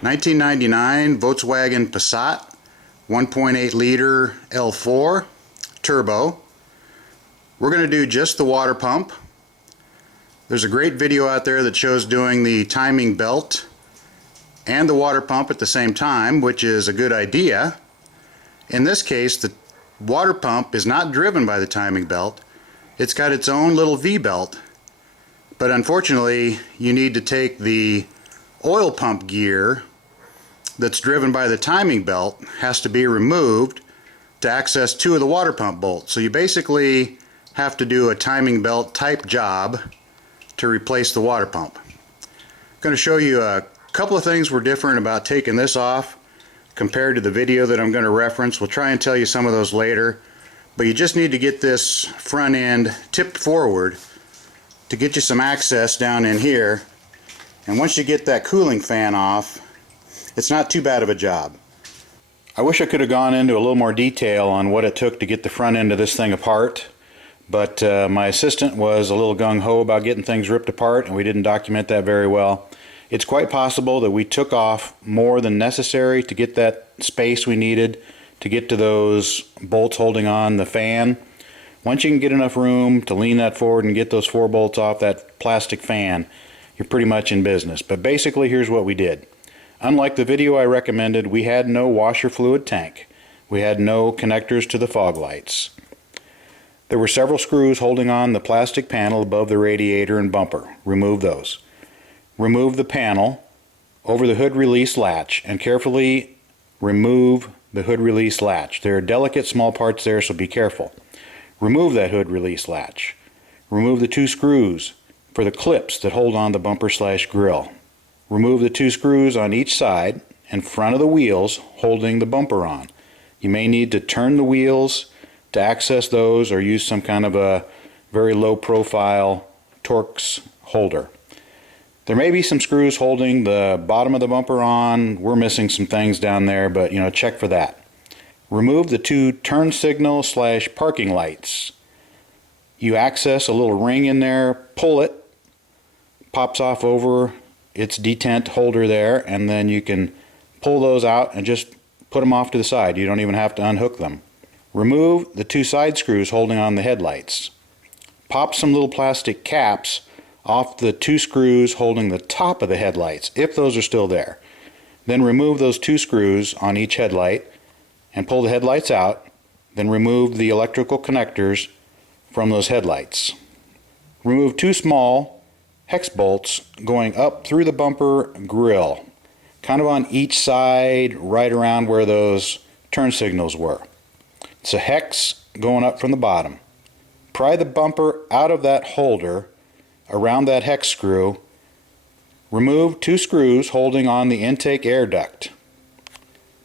1999 Volkswagen Passat 1.8 liter L4 turbo. We're going to do just the water pump. There's a great video out there that shows doing the timing belt and the water pump at the same time, which is a good idea. In this case, the water pump is not driven by the timing belt. It's got its own little V-belt, but unfortunately you need to take the oil pump gear that's driven by the timing belt, has to be removed to access two of the water pump bolts. So you basically have to do a timing belt type job to replace the water pump. I'm going to show you a couple of things were different about taking this off compared to the video that I'm going to reference. We'll try and tell you some of those later, but you just need to get this front end tipped forward to get you some access down in here. And once you get that cooling fan off, it's not too bad of a job. I wish I could have gone into a little more detail on what it took to get the front end of this thing apart, but my assistant was a little gung-ho about getting things ripped apart, and we didn't document that very well. It's quite possible that we took off more than necessary to get that space we needed to get to those bolts holding on the fan. Once you can get enough room to lean that forward and get those 4 bolts off that plastic fan, you're pretty much in business. But basically, here's what we did. Unlike the video I recommended, we had no washer fluid tank. We had no connectors to the fog lights. There were several screws holding on the plastic panel above the radiator and bumper. Remove those. Remove the panel over the hood release latch and carefully remove the hood release latch. There are delicate small parts there, so be careful. Remove that hood release latch. Remove the 2 screws for the clips that hold on the bumper / grille. Remove the 2 screws on each side in front of the wheels holding the bumper on. You may need to turn the wheels to access those or use some kind of a very low profile torx holder. There may be some screws holding the bottom of the bumper on. We're missing some things down there, but check for that. Remove the 2 turn signal / parking lights. You access a little ring in there, pull it, pops off over its detent holder there, and then you can pull those out and just put them off to the side. You don't even have to unhook them. Remove the 2 side screws holding on the headlights. Pop some little plastic caps off the 2 screws holding the top of the headlights, if those are still there. Then remove those 2 screws on each headlight and pull the headlights out. Then remove the electrical connectors from those headlights. Remove 2 small hex bolts going up through the bumper grille, kind of on each side, right around where those turn signals were. It's a hex going up from the bottom. Pry the bumper out of that holder around that hex screw. Remove 2 screws holding on the intake air duct.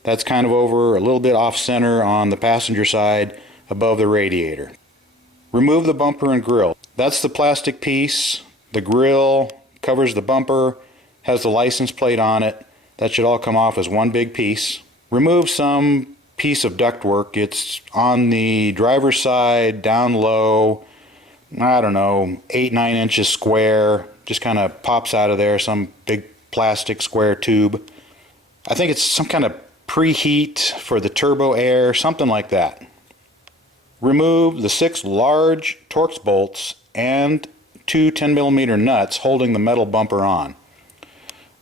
That's kind of over a little bit off center on the passenger side above the radiator. Remove the bumper and grille. That's the plastic piece. The grille covers the bumper, has the license plate on it. That should all come off as one big piece. Remove some piece of ductwork. It's on the driver's side, down low, I don't know, 8-9 inches square. Just kind of pops out of there, some big plastic square tube. I think it's some kind of preheat for the turbo air, something like that. Remove the 6 large torx bolts and 2 10mm nuts holding the metal bumper on.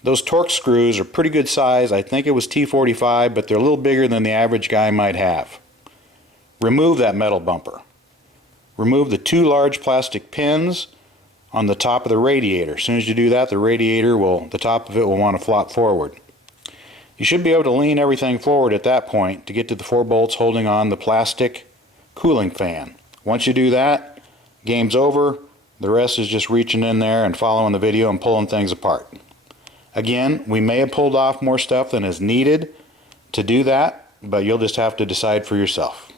Those torx screws are pretty good size. I think it was T45, but they're a little bigger than the average guy might have. Remove that metal bumper. Remove the 2 large plastic pins on the top of the radiator. As soon as you do that, the top of it will want to flop forward. You should be able to lean everything forward at that point to get to the 4 bolts holding on the plastic cooling fan. Once you do that, game's over. The rest is just reaching in there and following the video and pulling things apart. Again, we may have pulled off more stuff than is needed to do that, but you'll just have to decide for yourself.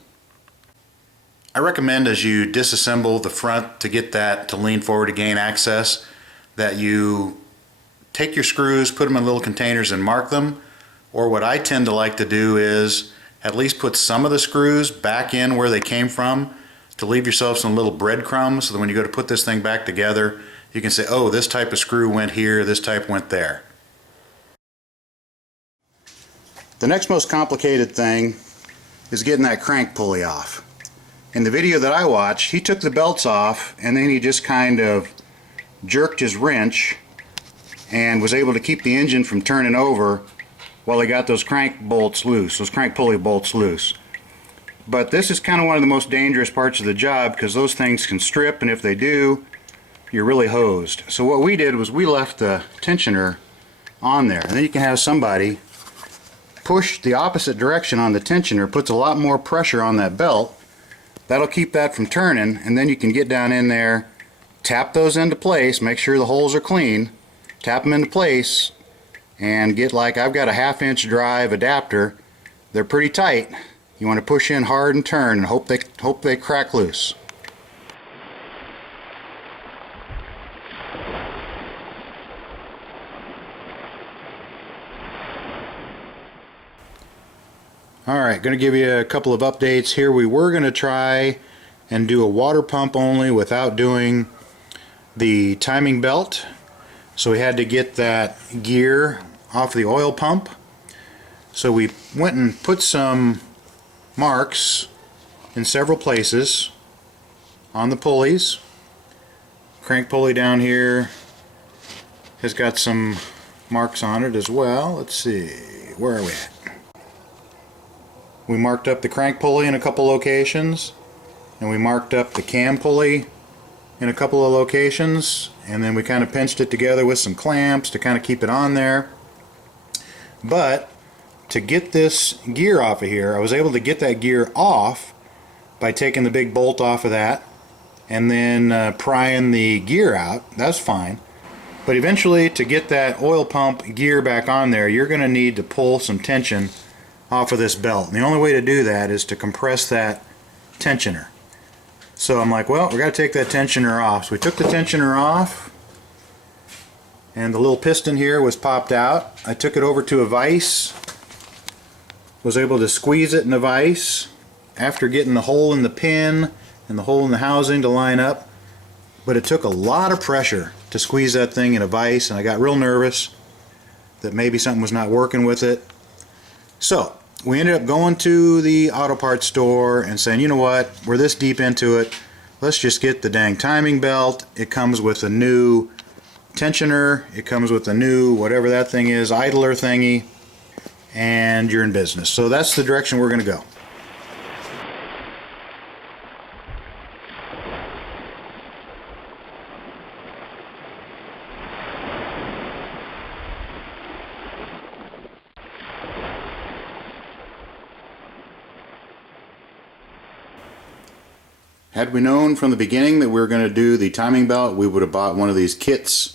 I recommend as you disassemble the front to get that to lean forward to gain access, that you take your screws, put them in little containers and mark them, or what I tend to like to do is at least put some of the screws back in where they came from, to leave yourself some little breadcrumbs so that when you go to put this thing back together, you can say, oh, this type of screw went here, this type went there. The next most complicated thing is getting that crank pulley off. In the video that I watched, he took the belts off and then he just kind of jerked his wrench and was able to keep the engine from turning over while he got those crank bolts loose, those crank pulley bolts loose. But this is kind of one of the most dangerous parts of the job because those things can strip, and if they do, you're really hosed. So what we did was we left the tensioner on there, and then you can have somebody push the opposite direction on the tensioner, puts a lot more pressure on that belt. That'll keep that from turning, and then you can get down in there, tap those into place, make sure the holes are clean, tap them into place, and get, like I've got a 1/2-inch drive adapter. They're pretty tight. You want to push in hard and turn and hope they crack loose. Alright, going to give you a couple of updates here. We were going to try and do a water pump only without doing the timing belt. So we had to get that gear off the oil pump. So we went and put some marks in several places on the pulleys. Crank pulley down here has got some marks on it as well. Let's see, where are we at? We marked up the crank pulley in a couple locations, and we marked up the cam pulley in a couple of locations, and then we kind of pinched it together with some clamps to kind of keep it on there. But to get this gear off of here, I was able to get that gear off by taking the big bolt off of that and then prying the gear out. That's fine. But eventually, to get that oil pump gear back on there, you're going to need to pull some tension off of this belt. And the only way to do that is to compress that tensioner. So I'm like, well, we got to take that tensioner off. So we took the tensioner off, and the little piston here was popped out. I took it over to a vise, was able to squeeze it in a vise after getting the hole in the pin and the hole in the housing to line up. But it took a lot of pressure to squeeze that thing in a vise, and I got real nervous that maybe something was not working with it. So we ended up going to the auto parts store and saying, you know what, we're this deep into it, let's just get the dang timing belt. It comes with a new tensioner, it comes with a new whatever that thing is, idler thingy, and you're in business. So that's the direction we're going to go. Had we known from the beginning that we were going to do the timing belt, we would have bought one of these kits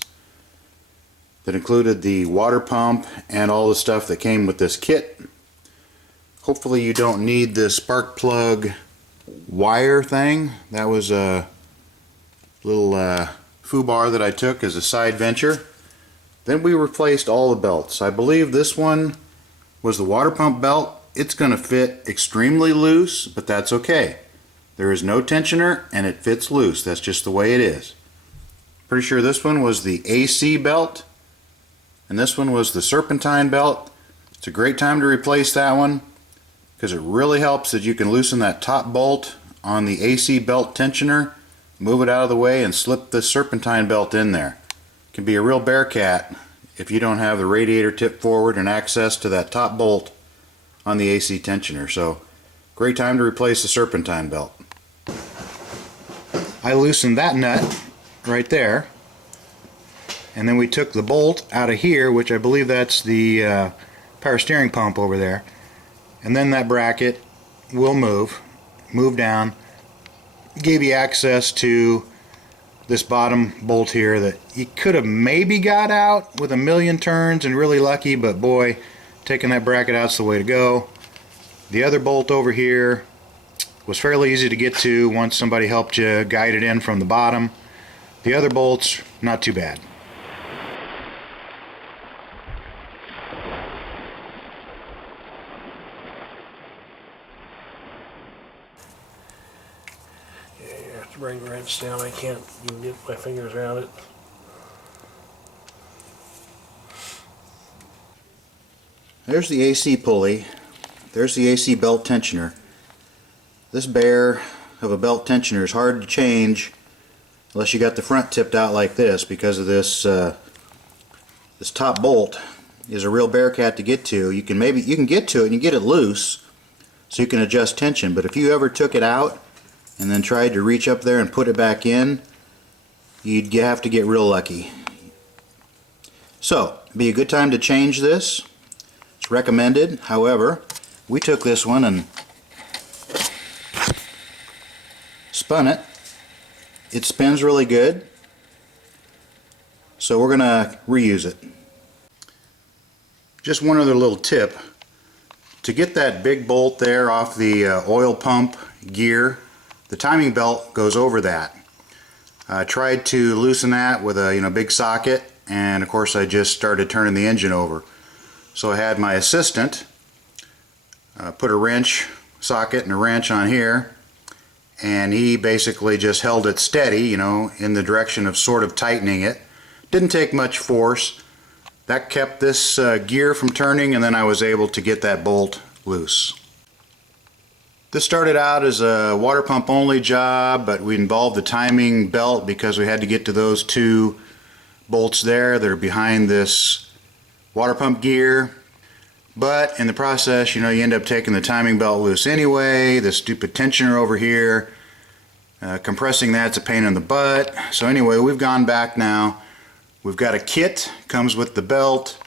that included the water pump and all the stuff that came with this kit. Hopefully you don't need this spark plug wire thing. That was a little foobar that I took as a side venture. Then we replaced all the belts. I believe this one was the water pump belt. It's going to fit extremely loose, but that's okay. There is no tensioner and it fits loose. That's just the way it is. Pretty sure this one was the AC belt and this one was the serpentine belt. It's a great time to replace that one because it really helps that you can loosen that top bolt on the AC belt tensioner, move it out of the way, and slip the serpentine belt in there. It can be a real bear cat if you don't have the radiator tip forward and access to that top bolt on the AC tensioner. So great time to replace the serpentine belt. I loosened that nut right there, and then we took the bolt out of here, which I believe that's the power steering pump over there, and then that bracket will move down, gave you access to this bottom bolt here that you could have maybe got out with a million turns and really lucky, but boy, taking that bracket out's the way to go. The other bolt over here was fairly easy to get to once somebody helped you guide it in from the bottom. The other bolts, not too bad. Yeah, you have to bring the wrench down. I can't even get my fingers around it. There's the AC pulley. There's the AC belt tensioner. This bear of a belt tensioner is hard to change unless you got the front tipped out like this, because of this this top bolt is a real bear cat to get to. You can get to it and you get it loose so you can adjust tension, but if you ever took it out and then tried to reach up there and put it back in, you'd have to get real lucky. So, it'd be a good time to change this. It's recommended. However, we took this one and spun it. It spins really good, so we're gonna reuse it. Just one other little tip: to get that big bolt there off the oil pump gear, the timing belt goes over that. I tried to loosen that with a big socket, and of course I just started turning the engine over. So I had my assistant put a wrench socket and a wrench on here, and he basically just held it steady, in the direction of sort of tightening it. Didn't take much force. That kept this gear from turning, and then I was able to get that bolt loose. This started out as a water pump only job, but we involved the timing belt because we had to get to those two bolts there that are behind this water pump gear. But in the process, you end up taking the timing belt loose anyway. The stupid tensioner over here, compressing that's a pain in the butt. So anyway, we've gone back now. We've got a kit, comes with the belt,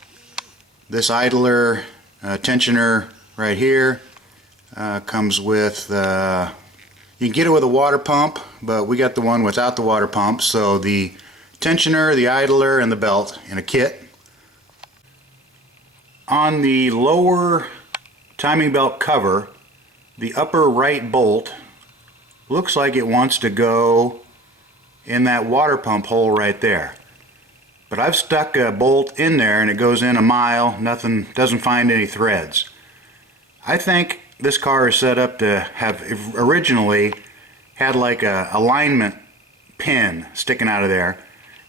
this idler tensioner right here. Comes with, you can get it with a water pump, but we got the one without the water pump. So the tensioner, the idler, and the belt in a kit. On the lower timing belt cover, the upper right bolt looks like it wants to go in that water pump hole right there. But I've stuck a bolt in there and it goes in a mile, nothing, doesn't find any threads. I think this car is set up to have originally had like a alignment pin sticking out of there,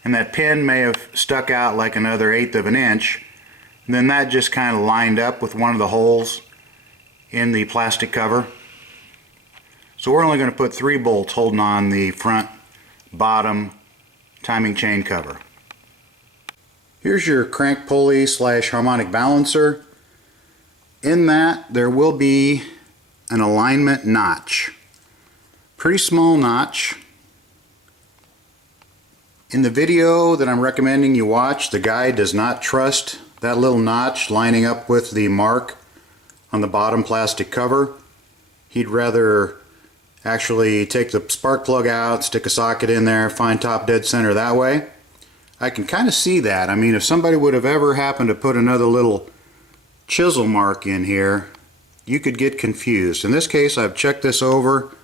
and that pin may have stuck out like another 1/8 of an inch, and then that just kind of lined up with one of the holes in the plastic cover. So we're only going to put 3 bolts holding on the front bottom timing chain cover. Here's your crank pulley / harmonic balancer. In that there will be an alignment notch. Pretty small notch. In the video that I'm recommending you watch, the guy does not trust that little notch lining up with the mark on the bottom plastic cover. He'd rather actually take the spark plug out, stick a socket in there, find top dead center that way. I can kind of see that. I mean, if somebody would have ever happened to put another little chisel mark in here, you could get confused. In this case, I've checked this over,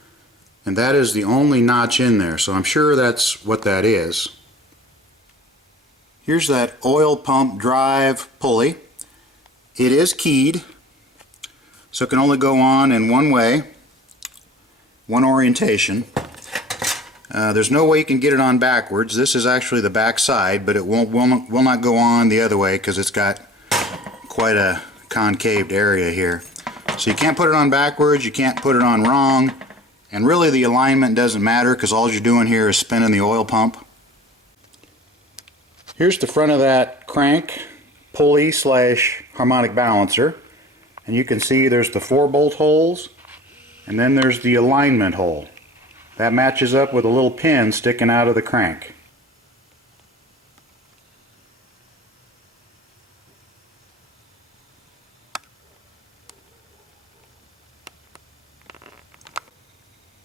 and that is the only notch in there, so I'm sure that's what that is. Here's that oil pump drive pulley. It is keyed, so it can only go on in one way, one orientation. There's no way you can get it on backwards. This is actually the back side, but it will not go on the other way because it's got quite a concaved area here. So you can't put it on backwards, you can't put it on wrong, and really the alignment doesn't matter because all you're doing here is spinning the oil pump. Here's the front of that crank pulley / harmonic balancer, and you can see there's the 4 bolt holes, and then there's the alignment hole. That matches up with a little pin sticking out of the crank.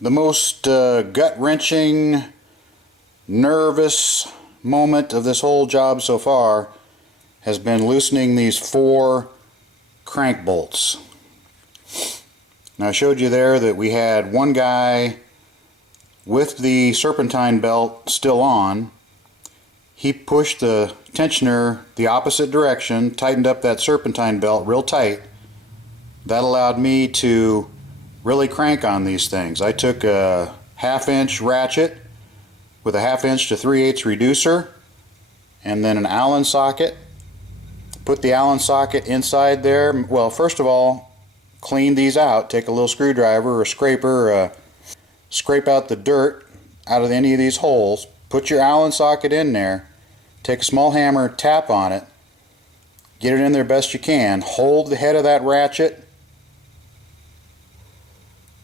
The most gut-wrenching, nervous moment of this whole job so far has been loosening these 4 crank bolts. Now I showed you there that we had one guy with the serpentine belt still on. He pushed the tensioner the opposite direction, tightened up that serpentine belt real tight. That allowed me to really crank on these things. I took a 1/2 inch ratchet with a 1/2 inch to 3/8 reducer, and then an Allen socket, Put the Allen socket inside there. Well, first of all, clean these out. Take a little screwdriver or scraper, scrape out the dirt out of any of these holes. Put your Allen socket in there. Take a small hammer, tap on it. Get it in there best you can. Hold the head of that ratchet.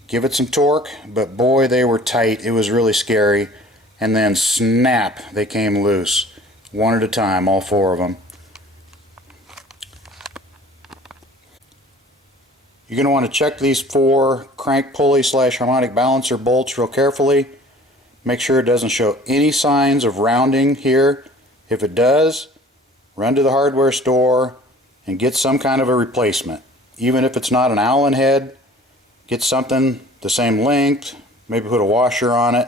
Give it some torque, but boy, they were tight. It was really scary. And then snap, they came loose. One at a time, all four of them. You're going to want to check these four crank pulley / harmonic balancer bolts real carefully. Make sure it doesn't show any signs of rounding here. If it does, run to the hardware store and get some kind of a replacement. Even if it's not an Allen head, get something the same length, maybe put a washer on it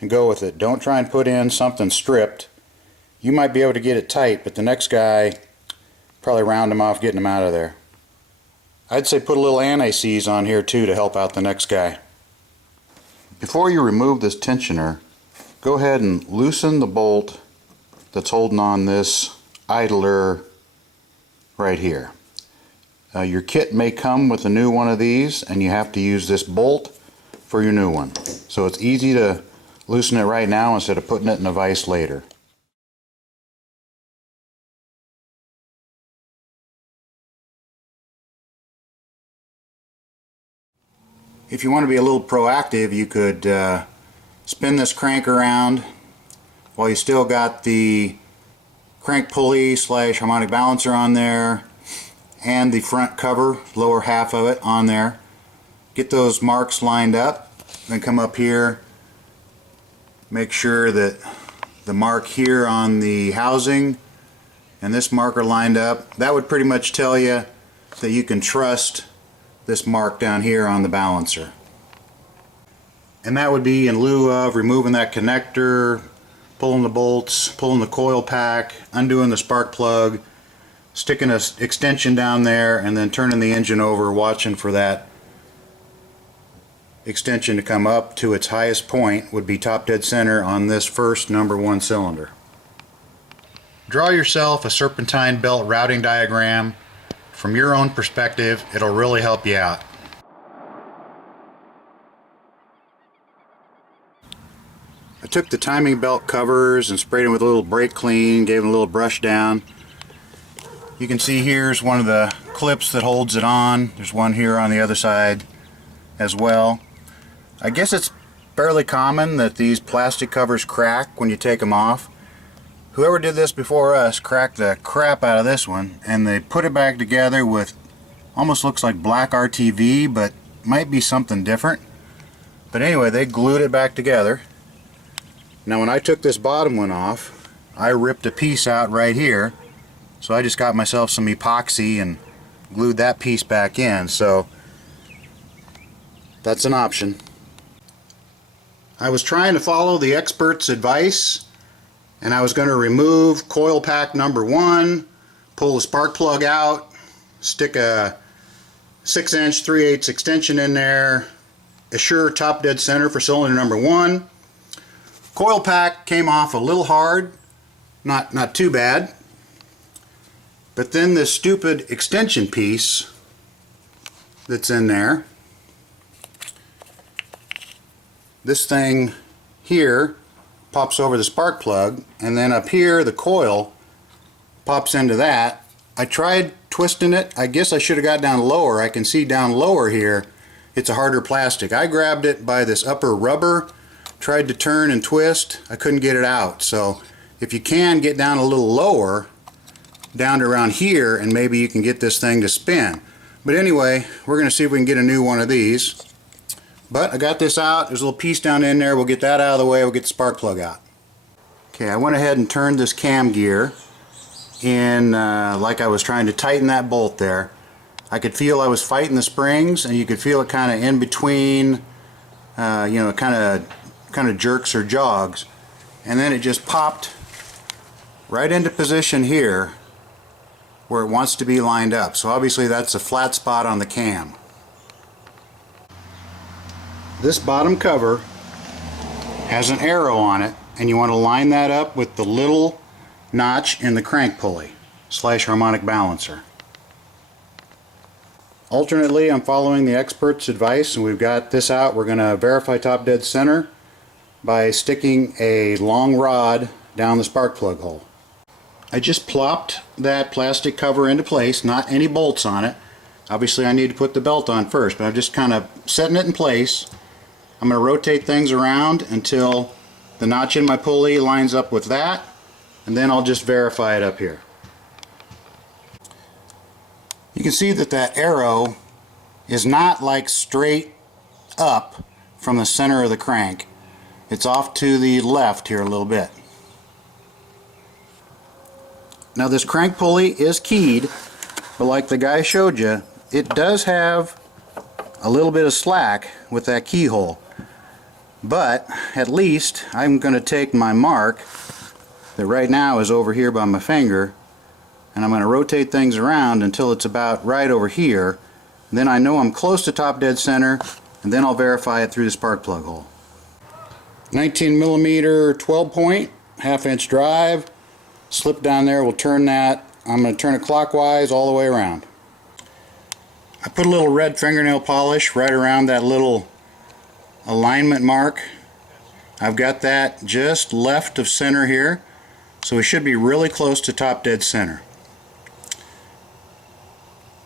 and go with it. Don't try and put in something stripped. You might be able to get it tight, but the next guy probably round him off getting him out of there. I'd say put a little anti-seize on here too to help out the next guy. Before you remove this tensioner, go ahead and loosen the bolt that's holding on this idler right here. Your kit may come with a new one of these and you have to use this bolt for your new one. So it's easy to loosen it right now instead of putting it in a vise later. If you want to be a little proactive, you could spin this crank around while you still got the crank pulley / harmonic balancer on there and the front cover, lower half of it, on there. Get those marks lined up, then come up here, make sure that the mark here on the housing and this mark are lined up. That would pretty much tell you that you can trust this mark down here on the balancer. And that would be in lieu of removing that connector, pulling the bolts, pulling the coil pack, undoing the spark plug, sticking an extension down there, and then turning the engine over, watching for that extension to come up to its highest point. Would be top dead center on this first #1 cylinder. Draw yourself a serpentine belt routing diagram. From your own perspective, it'll really help you out. I took the timing belt covers and sprayed them with a little brake clean, gave them a little brush down. You can see here's one of the clips that holds it on. There's one here on the other side as well. I guess it's fairly common that these plastic covers crack when you take them off. Whoever did this before us cracked the crap out of this one, and they put it back together with almost looks like black RTV, but might be something different. But anyway, they glued it back together. Now when I took this bottom one off, I ripped a piece out right here, so I just got myself some epoxy and glued that piece back in. So that's an option. I was trying to follow the expert's advice, and I was going to remove coil pack #1, pull the spark plug out, stick a 6" 3/8 extension in there, assure top dead center for cylinder #1. Coil pack came off a little hard, not too bad, but then this stupid extension piece that's in there, this thing here pops over the spark plug, and then up here the coil pops into that. I tried twisting it. I guess I should have got down lower. I can see down lower here it's a harder plastic. I grabbed it by this upper rubber, tried to turn and twist. I couldn't get it out. So if you can get down a little lower, down to around here, and maybe you can get this thing to spin. But anyway, we're going to see if we can get a new one of these. But I got this out. There's a little piece down in there. We'll get that out of the way. We'll get the spark plug out. Okay, I went ahead and turned this cam gear in like I was trying to tighten that bolt there. I could feel I was fighting the springs, and you could feel it kind of in between, you know, kind of jerks or jogs. And then it just popped right into position here where it wants to be lined up. So obviously that's a flat spot on the cam. This bottom cover has an arrow on it, and you want to line that up with the little notch in the crank pulley. / harmonic balancer. Alternately, I'm following the expert's advice, and we've got this out. We're going to verify top dead center by sticking a long rod down the spark plug hole. I just plopped that plastic cover into place, not any bolts on it. Obviously I need to put the belt on first, but I'm just kind of setting it in place. I'm going to rotate things around until the notch in my pulley lines up with that, and then I'll just verify it up here. You can see that that arrow is not like straight up from the center of the crank. It's off to the left here a little bit. Now this crank pulley is keyed, but like the guy showed you, it does have a little bit of slack with that keyhole. But at least I'm going to take my mark that right now is over here by my finger, and I'm going to rotate things around until it's about right over here. Then I know I'm close to top dead center, and then I'll verify it through the spark plug hole. 19mm 12 point, 1/2 inch drive. Slip down there, we'll turn that. I'm going to turn it clockwise all the way around. I put a little red fingernail polish right around that little alignment mark. I've got that just left of center here, so we should be really close to top dead center.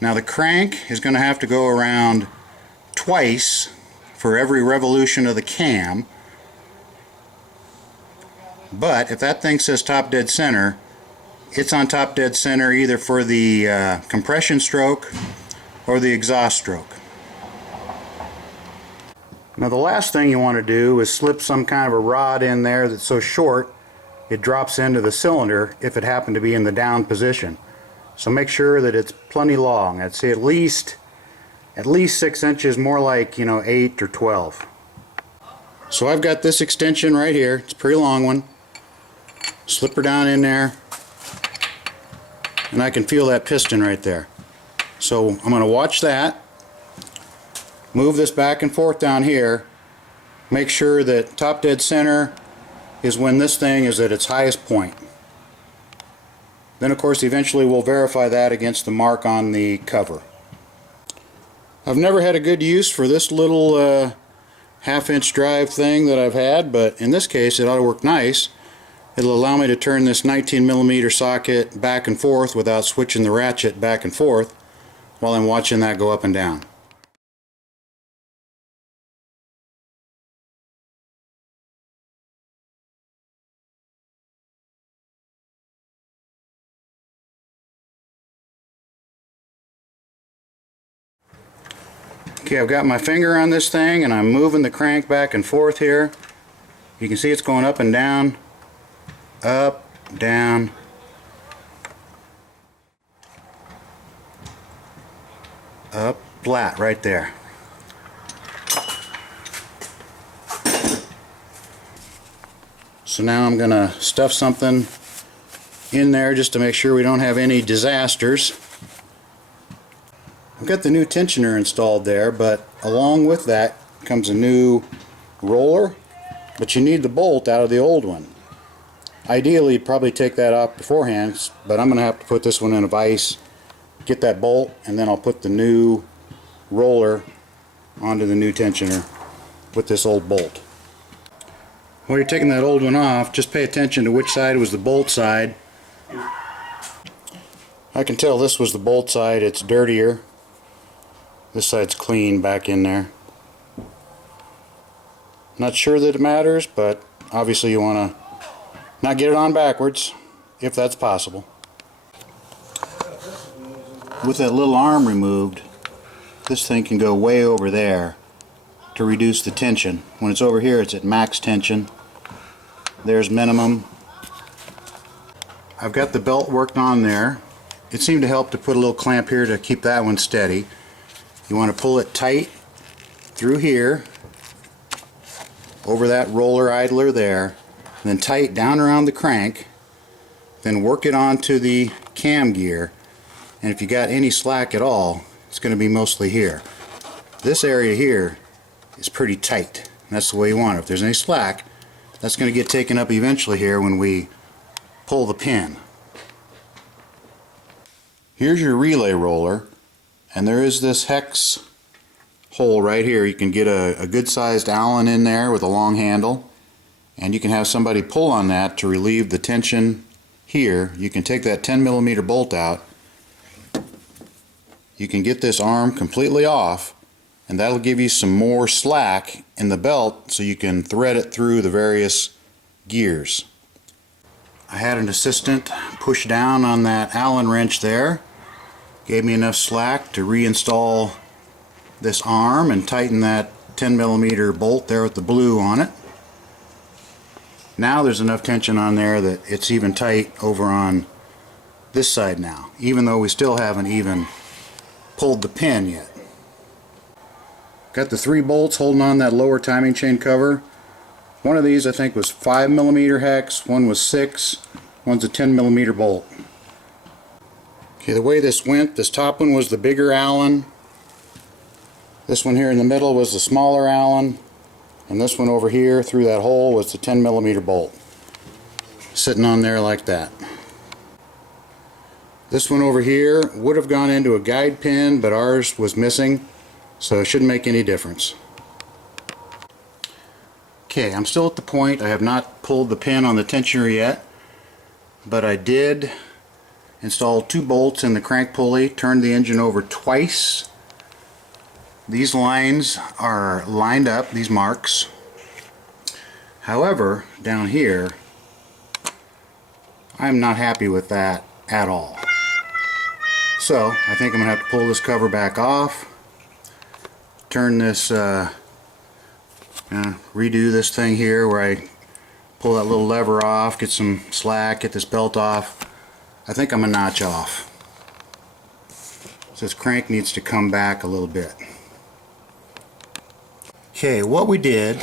Now the crank is going to have to go around twice for every revolution of the cam, but if that thing says top dead center, it's on top dead center either for the compression stroke or the exhaust stroke. Now the last thing you want to do is slip some kind of a rod in there that's so short it drops into the cylinder if it happened to be in the down position. So make sure that it's plenty long. I'd say at least 6 inches, more like 8 or 12. So I've got this extension right here. It's a pretty long one. Slip her down in there, and I can feel that piston right there. So I'm going to watch that, move this back and forth down here, make sure that top dead center is when this thing is at its highest point. Then of course eventually we'll verify that against the mark on the cover. I've never had a good use for this little 1/2 inch drive thing that I've had, but in this case it ought to work nice. It'll allow me to turn this 19mm socket back and forth without switching the ratchet back and forth while I'm watching that go up and down. Okay, I've got my finger on this thing and I'm moving the crank back and forth here. You can see it's going up and down, up, down, up, flat right there. So now I'm going to stuff something in there just to make sure we don't have any disasters. I've got the new tensioner installed there, but along with that comes a new roller, but you need the bolt out of the old one. Ideally, you'd probably take that off beforehand, but I'm going to have to put this one in a vise, get that bolt, and then I'll put the new roller onto the new tensioner with this old bolt. While you're taking that old one off, just pay attention to which side was the bolt side. I can tell this was the bolt side. It's dirtier. This side's clean back in there. Not sure that it matters, but obviously you want to not get it on backwards if that's possible. With that little arm removed, this thing can go way over there to reduce the tension. When it's over here, it's at max tension. There's minimum. I've got the belt worked on there. It seemed to help to put a little clamp here to keep that one steady. You want to pull it tight through here, over that roller idler there, and then tight down around the crank, then work it onto the cam gear, and if you got any slack at all, it's going to be mostly here. This area here is pretty tight, and that's the way you want it. If there's any slack, that's going to get taken up eventually here when we pull the pin. Here's your relay roller, and there is this hex hole right here. You can get a good sized Allen in there with a long handle, and you can have somebody pull on that to relieve the tension here. You can take that 10mm bolt out. You can get this arm completely off, and that'll give you some more slack in the belt so you can thread it through the various gears. I had an assistant push down on that Allen wrench there, gave me enough slack to reinstall this arm and tighten that 10mm bolt there with the blue on it. Now there's enough tension on there that it's even tight over on this side now, even though we still haven't even pulled the pin yet. Got the 3 bolts holding on that lower timing chain cover. One of these I think was 5mm hex, one was 6, one's a 10mm bolt. Okay, the way this went, this top one was the bigger Allen, this one here in the middle was the smaller Allen, and this one over here through that hole was the 10mm bolt. Sitting on there like that. This one over here would have gone into a guide pin, but ours was missing, so it shouldn't make any difference. Okay, I'm still at the point, I have not pulled the pin on the tensioner yet, but I did install 2 bolts in the crank pulley, turned the engine over twice. These lines are lined up, these marks. However, down here, I'm not happy with that at all. So, I think I'm going to have to pull this cover back off, turn this, redo this thing here where I pull that little lever off, get some slack, get this belt off. I think I'm a notch off. So this crank needs to come back a little bit. Okay, what we did,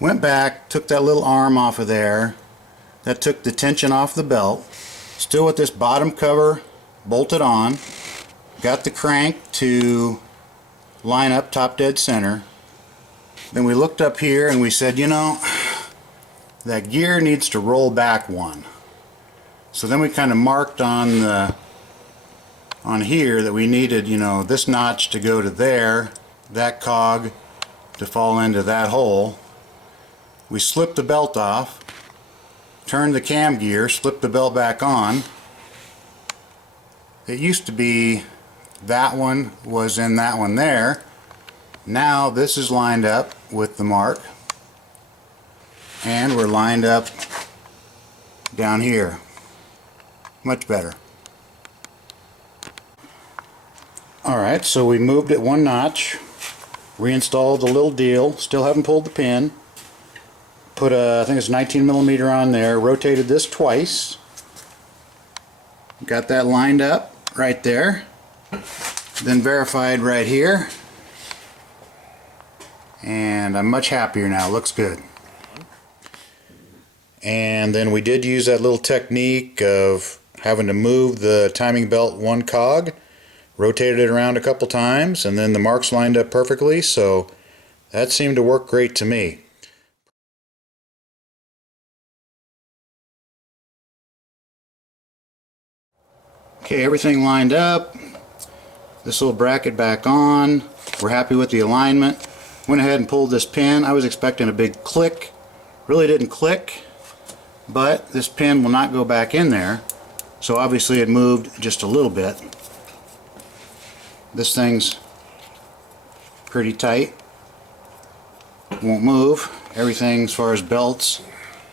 went back, took that little arm off of there, that took the tension off the belt, still with this bottom cover bolted on, got the crank to line up top dead center. Then we looked up here and we said, you know, that gear needs to roll back one. So then we kind of marked on here that we needed, you know, this notch to go to there, that cog to fall into that hole. We slipped the belt off, turned the cam gear, slipped the belt back on. It used to be that one was in that one there. Now this is lined up with the mark, and we're lined up down here. Much better. Alright, so we moved it 1 notch, reinstalled the little deal, still haven't pulled the pin, put a, I think it's 19mm on there, rotated this twice, got that lined up right there, then verified right here, and I'm much happier now, looks good. And then we did use that little technique of having to move the timing belt 1 cog, rotated it around a couple times, and then the marks lined up perfectly, so that seemed to work great to me. Okay, everything lined up, this little bracket back on, we're happy with the alignment. Went ahead and pulled this pin. I was expecting a big click, really didn't click, but this pin will not go back in there, so obviously it moved just a little bit. This thing's pretty tight, won't move. Everything as far as belts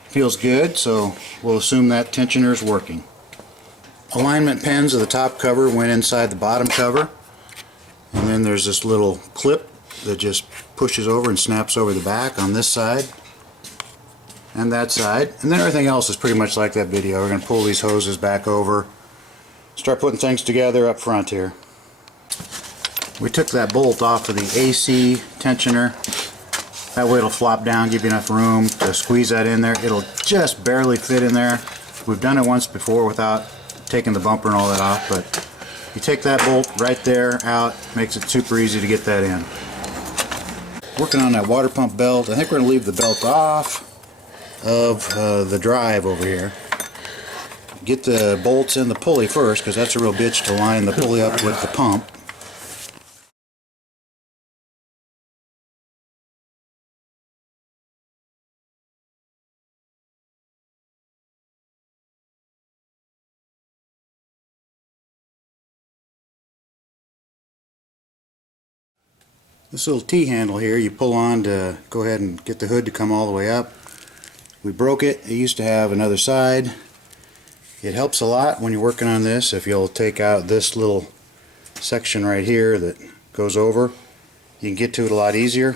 feels good, so we'll assume that tensioner is working. Alignment pins of the top cover went inside the bottom cover, and then there's this little clip that just pushes over and snaps over the back on this side and that side, and then everything else is pretty much like that video. We're going to pull these hoses back over, start putting things together up front here. We took that bolt off of the AC tensioner, that way it'll flop down, give you enough room to squeeze that in there. It'll just barely fit in there. We've done it once before without taking the bumper and all that off, but you take that bolt right there out, makes it super easy to get that in. Working on that water pump belt, I think we're going to leave the belt off of the drive over here. get the bolts in the pulley first, because that's a real bitch to line the pulley up with the pump. This little T-handle here you pull on to go ahead and get the hood to come all the way up. We broke it. It used to have another side. It helps a lot when you're working on this if you'll take out this little section right here that goes over. You can get to it a lot easier.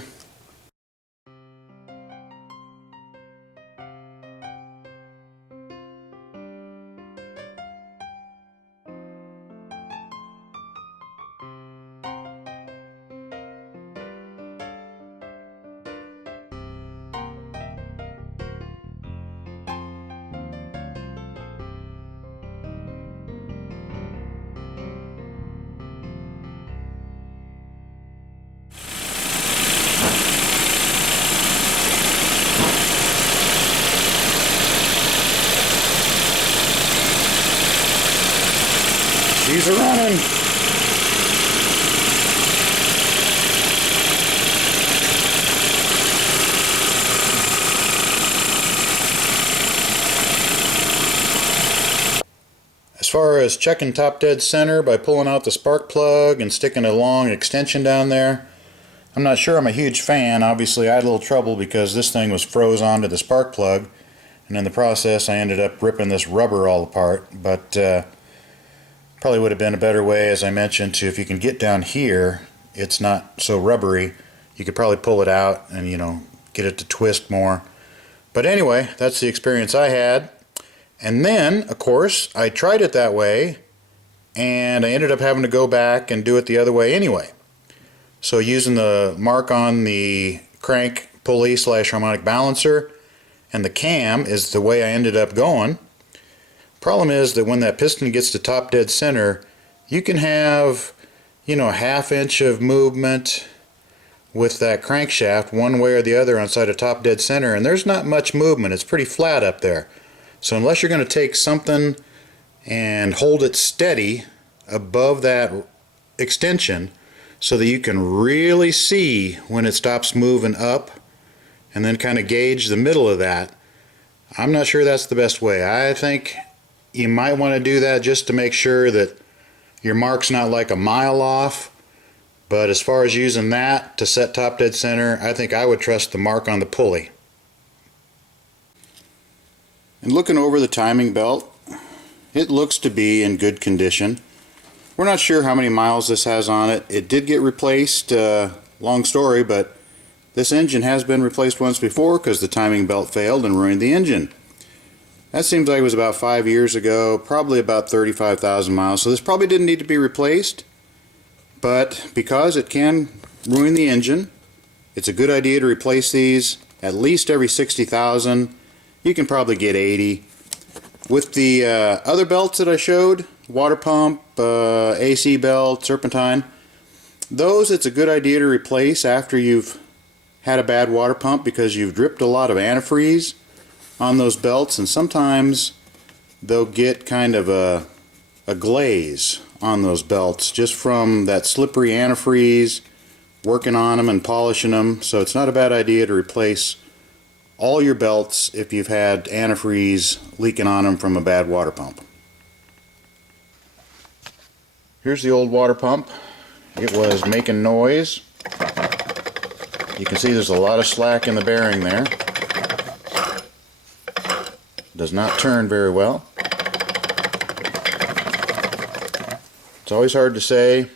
She's a-running. As far as checking top dead center by pulling out the spark plug and sticking a long extension down there, I'm not sure I'm a huge fan. Obviously I had a little trouble because this thing was froze onto the spark plug, and in the process I ended up ripping this rubber all apart. But probably would have been a better way, as I mentioned, to, if you can get down here, it's not so rubbery, you could probably pull it out and, you know, get it to twist more. But anyway, that's the experience I had. And then, of course, I tried it that way, and I ended up having to go back and do it the other way anyway. So using the mark on the crank pulley / harmonic balancer and the cam is the way I ended up going. Problem is that when that piston gets to top dead center, you can have, you know, a ½ inch of movement with that crankshaft one way or the other on side of top dead center, and there's not much movement. It's pretty flat up there. So unless you're going to take something and hold it steady above that extension so that you can really see when it stops moving up and then kind of gauge the middle of that, I'm not sure that's the best way. I think you might want to do that just to make sure that your mark's not like a mile off. But as far as using that to set top dead center, I think I would trust the mark on the pulley. And looking over the timing belt, it looks to be in good condition. We're not sure how many miles this has on it. It did get replaced, long story, but this engine has been replaced once before because the timing belt failed and ruined the engine. That seems like it was about 5 years ago, probably about 35,000 miles, so this probably didn't need to be replaced. But because it can ruin the engine, it's a good idea to replace these at least every 60,000. You can probably get 80. With the other belts that I showed, water pump, AC belt, serpentine, those it's a good idea to replace after you've had a bad water pump because you've dripped a lot of antifreeze on those belts, and sometimes they'll get kind of a glaze on those belts just from that slippery antifreeze, working on them and polishing them. So it's not a bad idea to replace all your belts if you've had antifreeze leaking on them from a bad water pump. Here's the old water pump. It was making noise. You can see there's a lot of slack in the bearing there. Does not turn very well. It's always hard to say,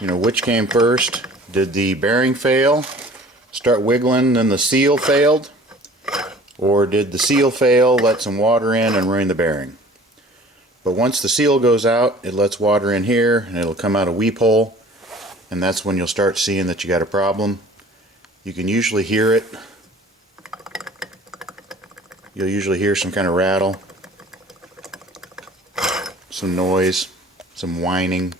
you know, which came first. Did the bearing fail, start wiggling, then the seal failed? Or did the seal fail, let some water in, and ruin the bearing? But once the seal goes out, it lets water in here, and it'll come out a weep hole, and that's when you'll start seeing that you got a problem. You can usually hear it. You'll usually hear some kind of rattle, some noise, some whining.